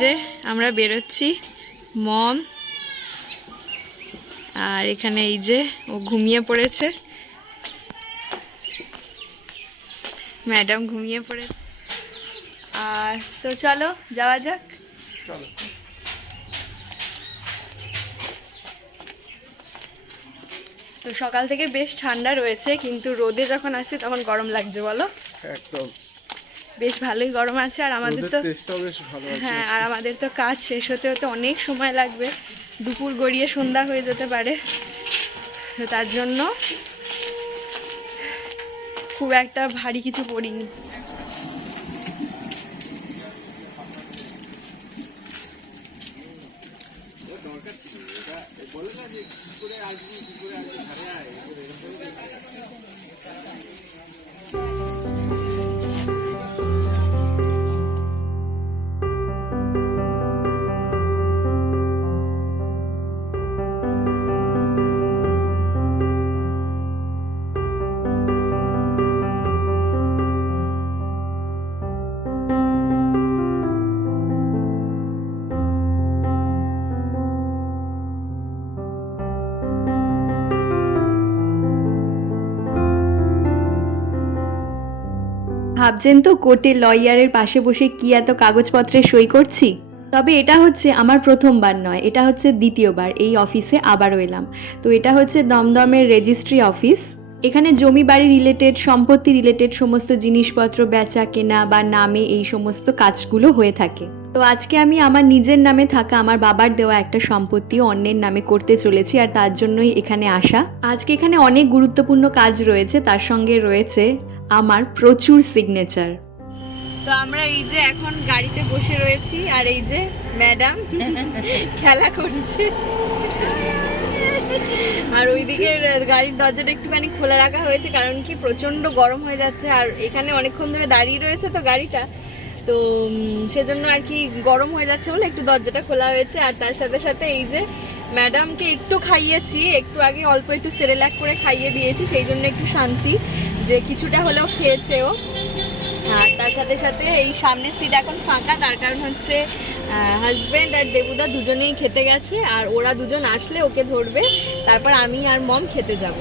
যে আমরা বেরোচ্ছি মম। আর এখানে এই যে ও ঘুমিয়ে পড়েছে। ম্যাডাম ঘুমিয়ে পড়েছে। আর তো চলো যাওয়া যাক। চলো। তো সকাল থেকে বেশ ঠান্ডা রয়েছে কিন্তু রোদে যখন আসছে তখন গরম লাগছে বলো। একদম। বেশ ভালোই গরম আছে আর আমাদের তো টেস্টটাও বেশ ভালো আছে। হ্যাঁ আর আমাদের তো কাজ শেষ হতে হতে অনেক সময় লাগবে। দুপুর গড়িয়ে সন্ধ্যা হয়ে যেতে পারে। তার জন্য খুব একটা ভারী কিছু পড়িনি। ভাবছেন তো কোর্টে লয়ারের পাশে বসে কি এত কাগজপত্রে সই করছি? তবে এটা হচ্ছে আমার প্রথমবার নয়, এটা হচ্ছে দ্বিতীয়বার, এই অফিসে আবারও এলাম। তো এটা হচ্ছে দমদমের রেজিস্ট্রি অফিস। এখানে জমি বাড়ি রিলেটেড সম্পত্তি রিলেটেড সমস্ত জিনিসপত্র বেচা, কেনা বা নামে এই সমস্ত কাজগুলো হয়ে থাকে। তো আজকে আমি আমার নিজের নামে থাকা আমার বাবার দেওয়া একটা সম্পত্তি অন্যের নামে করতে চলেছি আর তার জন্যই এখানে আসা। আজকে এখানে অনেক গুরুত্বপূর্ণ কাজ রয়েছে, তার সঙ্গে রয়েছে আমার প্রচুর সিগনেচার তো আমরা এই যে এখন গাড়িতে বসে রয়েছি, আর এই যে ম্যাডাম খেলা করছে। আর ওইদিকে গাড়ির দরজাটা একটুখানি খোলা রাখা হয়েছে, কারণ কি প্রচণ্ড গরম হয়ে যাচ্ছে, আর এখানে অনেকক্ষণ ধরে দাঁড়িয়ে রয়েছে তো গাড়িটা। তো সেজন্য আর কি গরম হয়ে যাচ্ছে বলে একটু দরজাটা খোলা হয়েছে, আর তার সাথে সাথে এই যে ম্যাডামকে একটু খাইয়েছি, একটু আগে অল্প একটু সেরেলাক করে খাইয়ে দিয়েছি, সেই জন্য একটু শান্তি। যে কিছুটা হলেও খেয়েছে ও আর তার সাথে সাথে এই সামনের সিট এখন ফাঁকা, তার কারণ হচ্ছে হাজব্যান্ড আর দেবুদা দুজনেই খেতে গেছে, আর ওরা দুজন আসলে ওকে ধরবে, তারপর আমি আর মম খেতে যাব।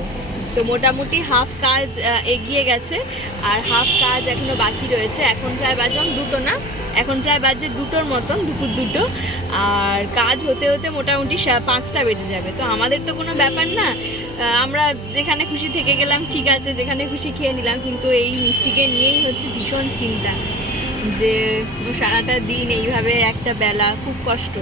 তো মোটামুটি হাফ কাজ এগিয়ে গেছে, আর হাফ কাজ এখনও বাকি রয়েছে। এখন প্রায় বাজন দুটো না, এখন প্রায় বাজে দুটোর মতন, দুপুর দুটো। আর কাজ হতে হতে মোটামুটি পাঁচটা বেজে যাবে। তো আমাদের তো কোনো ব্যাপার না আমরা যেখানে খুশি থেকে গেলাম ঠিক আছে যেখানে খুশি খেয়ে নিলাম কিন্তু এই মিষ্টিকে নিয়েই হচ্ছে ভীষণ চিন্তা যে সারাটা দিন এইভাবে একটা বেলা খুব কষ্ট।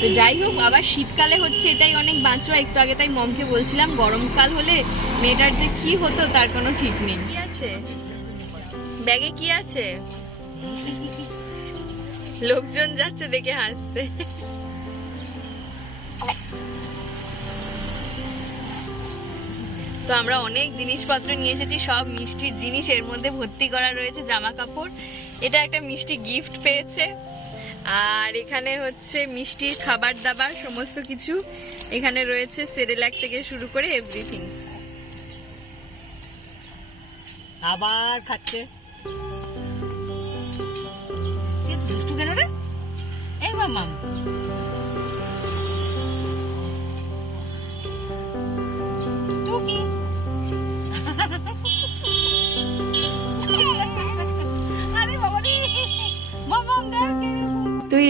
তো যাই হোক আবার শীতকালে হচ্ছে এটাই অনেক বাঁচোয়া একটু আগে তাই মমকে বলছিলাম গরমকাল হলে মেয়েটার যে কি হতো তার কোনো ঠিক নেই। কি আছে? ব্যাগে কি আছে? লোকজন যাচ্ছে দেখে হাসছে। তো আমরা অনেক জিনিসপত্র নিয়ে এসেছি, সব মিষ্টির জিনিস এর মধ্যে ভর্তি করা রয়েছে জামা কাপড় এটা একটা মিষ্টি গিফট পেয়েছে। আর এখানে হচ্ছে মিষ্টির খাবার দাবার, সমস্ত কিছু এখানে রয়েছে, সেরেলাক থেকে শুরু করে এভরিথিং আবার খাচ্ছে। কেন রে? এই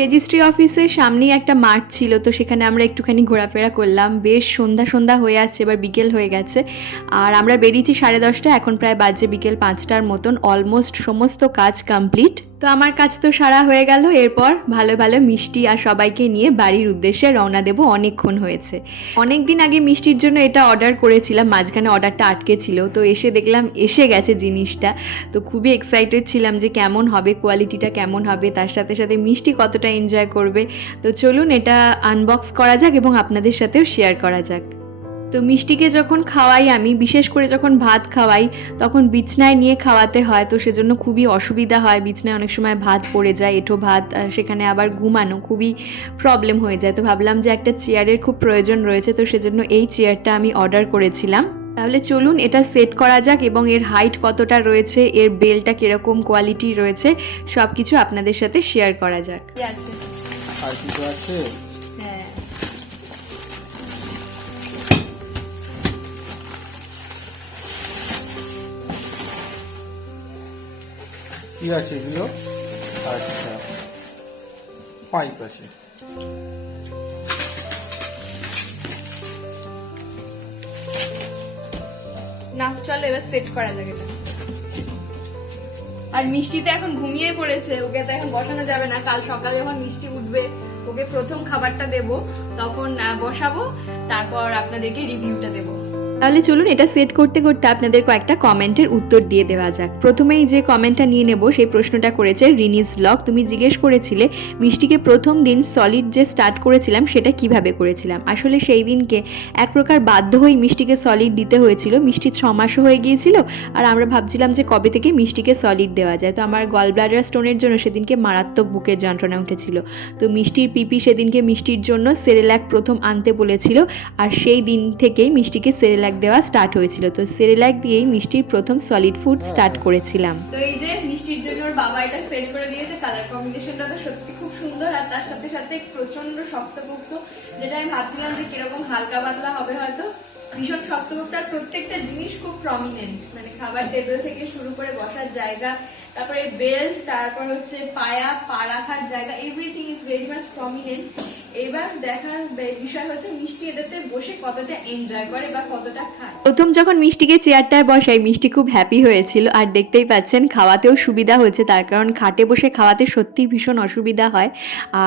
রেজিস্ট্রি অফিসের সামনেই একটা মাঠ ছিল, তো সেখানে আমরা একটুখানি ঘোরাফেরা করলাম। বেশ সন্ধ্যা সন্ধ্যা হয়ে আসছে, এবার বিকেল হয়ে গেছে। আর আমরা বেরিয়েছি সাড়ে দশটা এখন প্রায় বাজে বিকেল পাঁচটার মতন। অলমোস্ট সমস্ত কাজ কমপ্লিট তো আমার কাজ তো সারা হয়ে গেল। এরপর ভালো ভালো মিষ্টি আর সবাইকে নিয়ে বাড়ির উদ্দেশ্যে রওনা দেবো অনেকক্ষণ হয়েছে। অনেক দিন আগে মিষ্টির জন্য এটা অর্ডার করেছিলাম, মাঝখানে অর্ডারটা আটকে ছিল। তো এসে দেখলাম এসে গেছে জিনিসটা। তো খুবই এক্সাইটেড ছিলাম যে কেমন হবে কোয়ালিটিটা কেমন হবে, তার সাথে সাথে মিষ্টি কতটা এনজয় করবে। তো চলুন এটা আনবক্স করা যাক এবং আপনাদের সাথেও শেয়ার করা যাক। তো মিষ্টিকে যখন খাওয়াই আমি বিশেষ করে যখন ভাত খাওয়াই তখন বিছনায় নিয়ে খাওয়াতে হয়। তো সেজন্য খুবই অসুবিধা হয়। বিছনায় অনেক সময় ভাত পড়ে যায় এঁঠো ভাত সেখানে আবার ঘুমানো খুবই প্রবলেম হয়ে যায়। তো ভাবলাম যে একটা চেয়ারের খুব প্রয়োজন রয়েছে তো সেজন্য এই চেয়ারটা আমি অর্ডার করেছিলাম। তাহলে চলুন এটা সেট করা যাক এবং এর হাইট কতটা রয়েছে এর বেলটা কীরকম কোয়ালিটি রয়েছে সব কিছু আপনাদের সাথে শেয়ার করা যাক। আর কিছু আছে? কি আছে এগুলো? আচ্ছা। পাইপ আছে। না, চলো এবার সেট করা যাবে আর মিষ্টি তো এখন ঘুমিয়ে পড়েছে, ওকে তো এখন বসানো যাবে না। কাল সকালে যখন মিষ্টি উঠবে, ওকে প্রথম খাবারটা দেব, তখন বসাবো, তারপর আপনাদেরকে রিভিউটা দেবো। তাহলে চলুন এটা সেট করতে করতে আপনাদের কয়েকটা কমেন্টের উত্তর দিয়ে দেওয়া যাক। প্রথমেই যে কমেন্টটা নিয়ে নেব, সেই প্রশ্নটা করেছে রিনিজ ব্লগ। তুমি জিজ্ঞেস করেছিলে, মিষ্টিকে প্রথম দিন সলিড যে স্টার্ট করেছিলাম, সেটা কীভাবে করেছিলাম? আসলে সেই দিনকে এক প্রকার বাধ্য হয়ে মিষ্টিকে সলিড দিতে হয়েছিল। মিষ্টি ছ মাসও হয়ে গিয়েছিল আর আমরা ভাবছিলাম যে কবে থেকে মিষ্টিকে সলিড দেওয়া যায়। তো আমার গল ব্লাডার স্টোনের জন্য সেদিনকে মারাত্মক বুকের যন্ত্রণা উঠেছিল। তো মিষ্টির পিপি সেদিনকে মিষ্টির জন্য সেরেল্যাক প্রথম আনতে বলেছিল। আর সেই দিন থেকেই মিষ্টিকে সেরেল্যাক দেওয়া স্টার্ট হয়েছিল। তো সেরেল্যাক দিয়েই মিষ্টির প্রথম সলিড ফুড স্টার্ট করেছিলাম। তো এই যে মিষ্টির জন্য ওর বাবা এটা সেট করে দিয়েছে কালার কম্বিনেশনটা তো সত্যি খুব সুন্দর আর তার সাথে সাথে প্রচণ্ড শক্তপোক্ত যেটা আমি ভাবছিলাম যে কীরকম হালকা পাতলা হবে হয়তো। ভীষণ শক্তপোক্ত আর প্রত্যেকটা জিনিস খুব প্রমিনেন্ট মানে খাবার টেবিল থেকে শুরু করে বসার জায়গা তারপরে বেল্ট তারপর হচ্ছে পায়া, পা রাখার জায়গা everything is very much prominent এবার দেখার বিষয় হচ্ছে মিষ্টি এটাতে বসে কতটা এনজয় করে বা কতটা খায়। প্রথম যখন মিষ্টিকে চেয়ারটায় বসাই, মিষ্টি খুব হ্যাপি হয়েছিল। আর দেখতেই পাচ্ছেন, খাওয়াতেও সুবিধা হয়েছে। তার কারণ খাটে বসে খাওয়াতে সত্যি ভীষণ অসুবিধা হয়।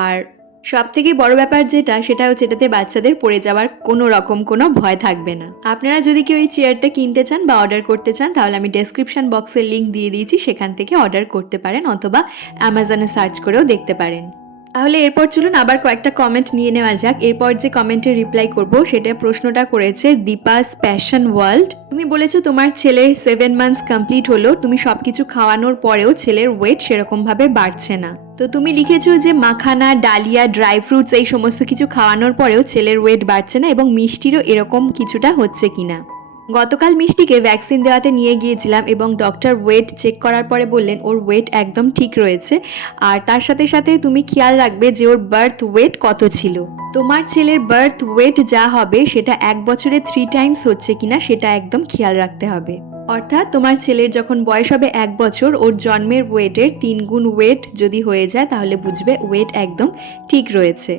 আর সব থেকে বড় ব্যাপার যেটা, সেটা হচ্ছে এটাতে বাচ্চাদের পড়ে যাওয়ার কোনো রকম কোনো ভয় থাকবে না। আপনারা যদি কেউ এই চেয়ারটা কিনতে চান বা অর্ডার করতে চান, তাহলে আমি ডেসক্রিপশন বক্সের লিঙ্ক দিয়ে দিয়েছি, সেখান থেকে অর্ডার করতে পারেন অথবা অ্যামাজনে সার্চ করেও দেখতে পারেন। তাহলে এরপর চলুন আবার কয়েকটা কমেন্ট নিয়ে নেওয়া যাক। এরপর যে কমেন্টে রিপ্লাই করব, সেটা প্রশ্নটা করেছে দীপাস প্যাশন ওয়ার্ল্ড তুমি বলেছ তোমার ছেলের সেভেন মান্থস কমপ্লিট হলো, তুমি সবকিছু খাওয়ানোর পরেও ছেলের ওয়েট সেরকমভাবে বাড়ছে না। তো তুমি লিখেছো যে মাখানা, ডালিয়া ড্রাই ফ্রুটস এই সমস্ত কিছু খাওয়ানোর পরেও ছেলের ওয়েট বাড়ছে না এবং মিষ্টিরও এরকম কিছুটা হচ্ছে কিনা। গতকাল মিষ্টিকে ভ্যাকসিন দেওয়াতে নিয়ে গিয়েছিলাম এবং ডক্টর ওয়েট চেক করার পরে বললেন, ওর ওয়েট একদম ঠিক রয়েছে। আর তার সাথে সাথে তুমি খেয়াল রাখবে যে ওর বার্থ ওয়েট কত ছিল। তোমার ছেলের বার্থ ওয়েট যা হবে সেটা এক বছরে থ্রি টাইমস হচ্ছে কিনা সেটা একদম খেয়াল রাখতে হবে। অর্থাৎ তোমার ছেলের যখন বয়স হবে এক বছর, ওর জন্মের ওয়েটের তিন গুণ ওয়েট যদি হয়ে যায় তাহলে বুঝবে ওয়েট একদম ঠিক রয়েছে।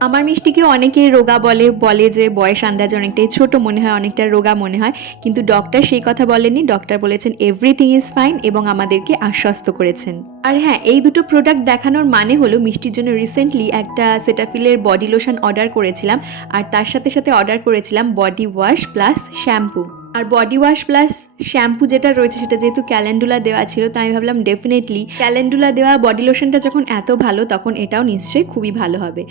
আমার মিষ্টিকে অনেকে রোগা বলে বলে যে বয়স আন্দাজ অনেকটাই ছোট মনে হয়, অনেকটা রোগা মনে হয়। কিন্তু ডক্টর সেই কথা বলেনি। ডক্টর বলেছেন এভরিথিং ইজ ফাইন এবং আমাদেরকে আশ্বস্ত করেছেন। আর হ্যাঁ এই দুটো প্রোডাক্ট দেখানোর মানে হলো মিষ্টির জন্য রিসেন্টলি একটা সেটাফিলের বডি লোশন অর্ডার করেছিলাম। আর তার সাথে সাথে অর্ডার করেছিলাম বডি ওয়াশ প্লাস শ্যাম্পু আর বডি ওয়াশ প্লাস শ্যাম্পু যেটা রয়েছে সেটা যেহেতু ক্যালেন্ডুলা দেওয়া ছিল, তাই আমি ভাবলাম ডেফিনেটলি ক্যালেন্ডুলা দেওয়া বডি লোশনটা যখন এত ভালো, তখন এটাও নিশ্চয়ই খুবই ভালো হবে।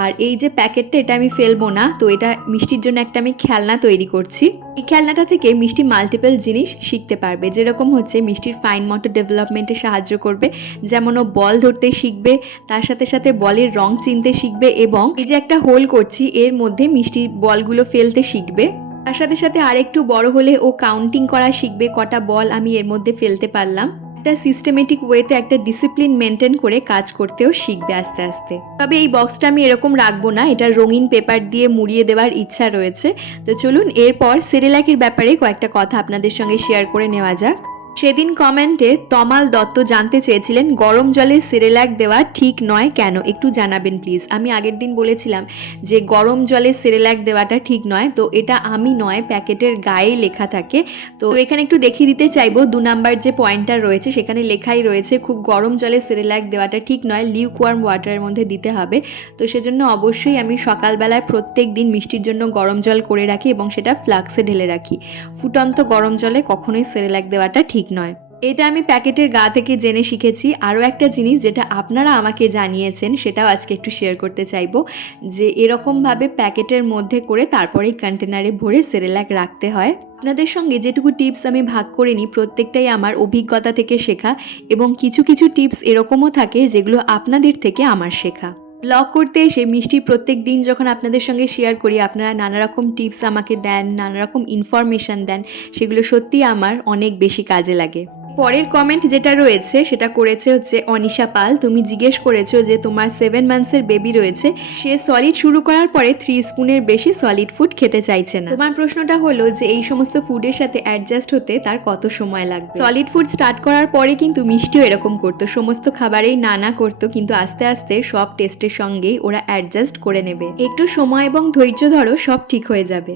আর এই যে প্যাকেটটা এটা আমি ফেলব না, তো এটা মিষ্টির জন্য একটা আমি খেলনা তৈরি করছি। এই খেলনাটা থেকে মিষ্টি মাল্টিপল জিনিস শিখতে পারবে। যেরকম হচ্ছে মিষ্টির ফাইন মোটর ডেভেলপমেন্টে সাহায্য করবে, যেমন ও বল ধরতে শিখবে, তার সাথে সাথে বলের রং চিনতে শিখবে এবং এই যে একটা হোল করছি, এর মধ্যে মিষ্টির বলগুলো ফেলতে শিখবে। তার সাথে সাথে আরেকটু বড় হলে ও কাউন্টিং করা শিখবে কটা বল আমি এর মধ্যে ফেলতে পারলাম। একটা সিস্টেমেটিক ওয়েতে একটা ডিসিপ্লিন মেনটেন করে কাজ করতেও শিখবে আস্তে আস্তে। তবে এই বক্সটা আমি এরকম রাখব না, এটা রঙিন পেপার দিয়ে মুড়িয়ে দেওয়ার ইচ্ছা রয়েছে। তো চলুন, এরপর সেরেলাকের ব্যাপারে কয়েকটা কথা আপনাদের সঙ্গে শেয়ার করে নেওয়া যাক। সেদিন কমেন্টে তমাল দত্ত জানতে চেয়েছিলেন, গরম জলে সিরেলাক দেওয়া ঠিক নয় কেন? একটু জানাবেন প্লিজ আমি আগের দিন বলেছিলাম যে, গরম জলে সিরেলাক দেওয়াটা ঠিক নয়, তো এটা আমি নয়, প্যাকেটের গায়ে লেখা থাকে। তো এখানে একটু দেখিয়ে দিতে চাইব, দু নাম্বার যে পয়েন্টটা রয়েছে, সেখানে লেখাই রয়েছে, খুব গরম জলে সিরেলাক দেওয়াটা ঠিক নয় লিউক ওয়ার্ম ওয়াটারের মধ্যে দিতে হবে। তো সেজন্য অবশ্যই আমি সকালবেলায় প্রত্যেক দিন মিষ্টির জন্য গরম জল করে রাখি এবং সেটা ফ্লাক্সে ঢেলে রাখি। ফুটন্ত গরম জলে কখনোই সেরেলাক দেওয়াটা ঠিক নয়। এটা আমি প্যাকেটের গা থেকে জেনে শিখেছি। আরও একটা জিনিস যেটা আপনারা আমাকে জানিয়েছেন, সেটাও আজকে একটু শেয়ার করতে চাইব, যে এরকমভাবে প্যাকেটের মধ্যে করে তারপরেই কন্টেনারে ভরে সেরেলাক রাখতে হয়। আপনাদের সঙ্গে যেটুকু টিপস আমি ভাগ করে নিই, প্রত্যেকটাই আমার অভিজ্ঞতা থেকে শেখা এবং কিছু কিছু টিপস এরকমও থাকে যেগুলো আপনাদের থেকে আমার শেখা। ব্লগ করতে এসে মিষ্টি প্রত্যেক দিন যখন আপনাদের সঙ্গে শেয়ার করি, আপনারা নানা রকম টিপস আমাকে দেন নানা রকম ইনফরমেশান দেন, সেগুলো সত্যি আমার অনেক বেশি কাজে লাগে। পরের কমেন্ট যেটা রয়েছে, সেটা করেছে হচ্ছে অনিশা পাল। তুমি জিজ্ঞেস করেছ যে তোমার সেভেন মান্থসের বেবি রয়েছে, সে সলিড শুরু করার পরে থ্রি স্পুনের বেশি সলিড ফুড খেতে চাইছে না। তোমার প্রশ্নটা হলো যে এই সমস্ত ফুডের সাথে অ্যাডজাস্ট হতে তার কত সময় লাগবে? সলিড ফুড স্টার্ট করার পরে কিন্তু মিষ্টিও এরকম করতো। সমস্ত খাবারেই নানা করতো, কিন্তু আস্তে আস্তে সব টেস্টের সঙ্গেই ওরা অ্যাডজাস্ট করে নেবে। একটু সময় এবং ধৈর্য ধরো, সব ঠিক হয়ে যাবে।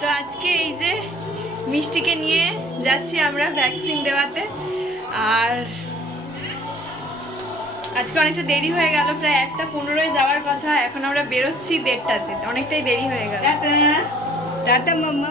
তো আজকে এই যে মিষ্টিকে নিয়ে যাচ্ছি আমরা ভ্যাকসিন দেওয়াতে। আর আজকে অনেকটা দেরি হয়ে গেল, প্রায় একটা পনেরোয় যাওয়ার কথা। এখন আমরা বেরোচ্ছি দেড়টাতে, অনেকটাই দেরি হয়ে গেল।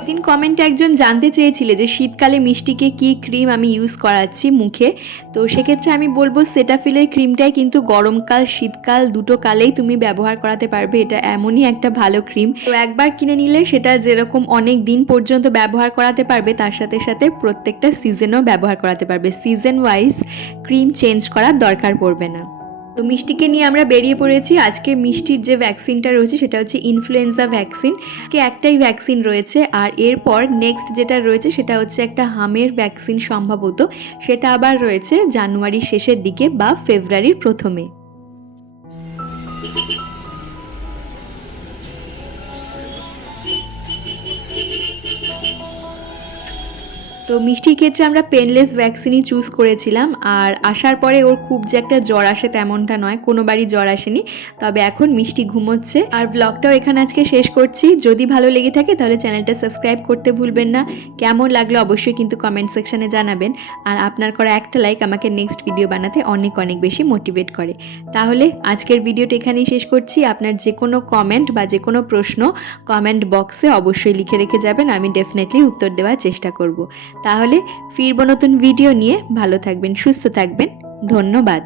দিন কমেন্টে একজন জানতে চেয়েছিলে যে শীতকালে মিষ্টিকে কি ক্রিম আমি ইউজ করাচ্ছি মুখে। তো সেক্ষেত্রে আমি বলব সেটাফিলের ক্রিমটাই কিন্তু গরমকাল, শীতকাল, দুটো কালেই তুমি ব্যবহার করাতে পারবে। এটা এমনই একটা ভালো ক্রিম। তো একবার কিনে নিলে সেটা যেরকম অনেক দিন পর্যন্ত ব্যবহার করাতে পারবে, তার সাথে সাথে প্রত্যেকটা সিজনেও ব্যবহার করাতে পারবে। সিজন ওয়াইজ ক্রিম চেঞ্জ করার দরকার পড়বে না। তো মিষ্টিকে নিয়ে আমরা বেরিয়ে পড়েছি। আজকে মিষ্টির যে ভ্যাকসিনটা রয়েছে, সেটা হচ্ছে ইনফ্লুয়েঞ্জা ভ্যাকসিন আজকে একটাই ভ্যাকসিন রয়েছে আর এরপর নেক্সট যেটা রয়েছে, সেটা হচ্ছে একটা হামের ভ্যাকসিন সম্ভবত। সেটা আবার রয়েছে জানুয়ারির শেষের দিকে বা ফেব্রুয়ারির প্রথমে। তো মিষ্টির ক্ষেত্রে আমরা পেনলেস ভ্যাকসিনই চুজ করেছিলাম, আর আসার পরে ওর খুব যে একটা জ্বর আসে তেমনটা নয় কোনোবারই জ্বর আসেনি। তবে এখন মিষ্টি ঘুমোচ্ছে। আর ব্লগটাও এখানে আজকে শেষ করছি। যদি ভালো লেগে থাকে তাহলে চ্যানেলটা সাবস্ক্রাইব করতে ভুলবেন না। কেমন লাগল অবশ্যই কিন্তু কমেন্ট সেকশনে জানাবেন। আর আপনার করা একটা লাইক আমাকে নেক্সট ভিডিও বানাতে অনেক অনেক বেশি মোটিভেট করে। তাহলে আজকের ভিডিওটা এখানেই শেষ করছি। আপনার যে কোনো কমেন্ট বা যে কোনো প্রশ্ন কমেন্ট বক্সে অবশ্যই লিখে রেখে যাবেন। আমি ডেফিনেটলি উত্তর দেওয়ার চেষ্টা করব। তাহলে ফিরব নতুন ভিডিও নিয়ে। ভালো থাকবেন সুস্থ থাকবেন। ধন্যবাদ।